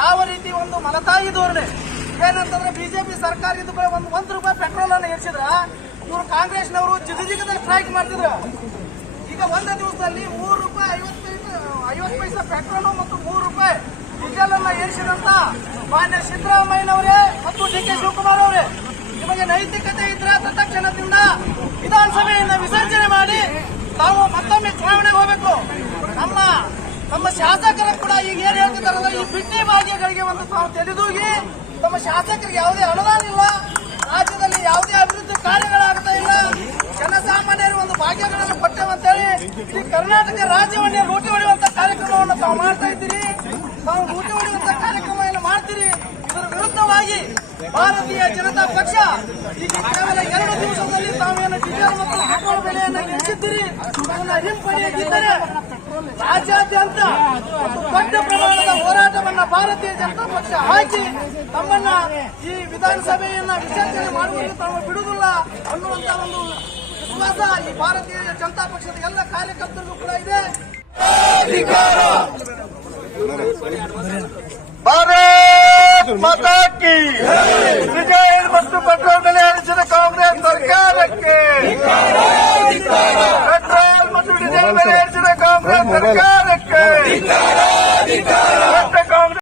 ಯಾವ ರೀತಿ ಒಂದು ಮಲತಾಯಿ ಧೋರಣೆ ಏನಂತಂದ್ರೆ ಬಿಜೆಪಿ ಸರ್ಕಾರ ಇದು ಒಂದು ರೂಪಾಯಿ ಪೆಟ್ರೋಲ್ ಅನ್ನು ಏರಿಸಿದ್ರ ಇವರು ಕಾಂಗ್ರೆಸ್ನವರು ಜಿಗಜಿಗದಲ್ಲಿ ಸ್ಟ್ರೈಕ್ ಮಾಡ್ತಿದ್ರು. ಈಗ ಒಂದು ದಿವಸದಲ್ಲಿ ₹3.50 ಪೆಟ್ರೋಲ್ ಮತ್ತು ₹3 ಡೀಸೆಲ್ ಅನ್ನ ಏರಿಸಿದಂತ ಮಾನ್ಯ ಸಿದ್ದರಾಮಯ್ಯನವರೇ ಮತ್ತು ಡಿ ಕೆ ಶಿವಕುಮಾರ್ ಅವರೇ, ನಿಮಗೆ ನೈತಿಕತೆ ಇದ್ರೆ ತತ್ಕ್ಷಣದಿಂದ ವಿಧಾನಸಭೆಯನ್ನು ವಿಸರ್ಜನೆ ಮಾಡಿ ತಾವು ಮತ್ತೊಮ್ಮೆ ಚುನಾವಣೆಗೆ ಹೋಗಬೇಕು. ನಮ್ಮ ಶಾಸಕರು ಕೂಡ ಈಗ ಏನ್ ಹೇಳ್ತಿದ್ದಾರಲ್ಲ, ಈ ಬಿಟ್ಟಿ ಭಾಗ್ಯಗಳಿಗೆ ಒಂದು ತಾವು ತೆರೆದೂಗಿ ತಮ್ಮ ಶಾಸಕರಿಗೆ ಯಾವುದೇ ಅನುದಾನ ಇಲ್ಲ, ರಾಜ್ಯದಲ್ಲಿ ಯಾವುದೇ ಅಭಿವೃದ್ಧಿ ಕಾರ್ಯಗಳಾಗ್ತಾ ಇಲ್ಲ, ಜನಸಾಮಾನ್ಯರು ಒಂದು ಭಾಗ್ಯಗಳನ್ನು ಕೊಟ್ಟೇವಂತೇಳಿ ಈ ಕರ್ನಾಟಕ ರಾಜ್ಯವನ್ನೇ ಲೂಟಿ ಹೊಡೆಯುವಂತ ಕಾರ್ಯಕ್ರಮವನ್ನು ತಾವು ಮಾಡ್ತಾ ಇದ್ದೀರಿ. ತಾವು ಲೂಟಿ ಹೊಡೆಯುವಂತ ಕಾರ್ಯಕ್ರಮವನ್ನು ಮಾಡ್ತೀರಿ. ಇದರ ವಿರುದ್ಧವಾಗಿ ಭಾರತೀಯ ಜನತಾ ಪಕ್ಷ ಈಗ ಕೇವಲ 2 ದಿವಸದಲ್ಲಿ ತಾವೇನು ಡೀಸೆಲ್ ಮತ್ತು ಪೆಟ್ರೋಲ್ ಬೆಲೆಯನ್ನು ಇಳಿಸಿದ್ದೀರಿ, ಅದನ್ನು ಹಿಂಪಡೆಯದಿದ್ದರೆ ರಾಜ್ಯಾದ್ಯಂತ ದೊಡ್ಡ ಪ್ರಮಾಣದ ಹೋರಾಟವನ್ನ ಭಾರತೀಯ ಜನತಾ ಪಕ್ಷ ಹಾಕಿ ತಮ್ಮನ್ನ ಈ ವಿಧಾನಸಭೆಯನ್ನ ವಿಸರ್ಜನೆ ಮಾಡುವಲ್ಲಿ ತಾವು ಬಿಡುವುದಿಲ್ಲ ಅನ್ನುವಂತ ಒಂದು ವಿಶ್ವಾಸ ಈ ಭಾರತೀಯ ಜನತಾ ಪಕ್ಷದ ಎಲ್ಲ ಕಾರ್ಯಕರ್ತರಿಗೂ ಕೂಡ ಇದೆ. ಭಾರತ್ ಮಾತಾ ಕಿ ಜೈ. ಡೀಸೆಲ್ ಮತ್ತು ಪೆಟ್ರೋಲ್ ಬೆಲೆ ಇಳಿಸಿದ ಕಾಂಗ್ರೆಸ್ ಸರ್ಕಾರಕ್ಕೆ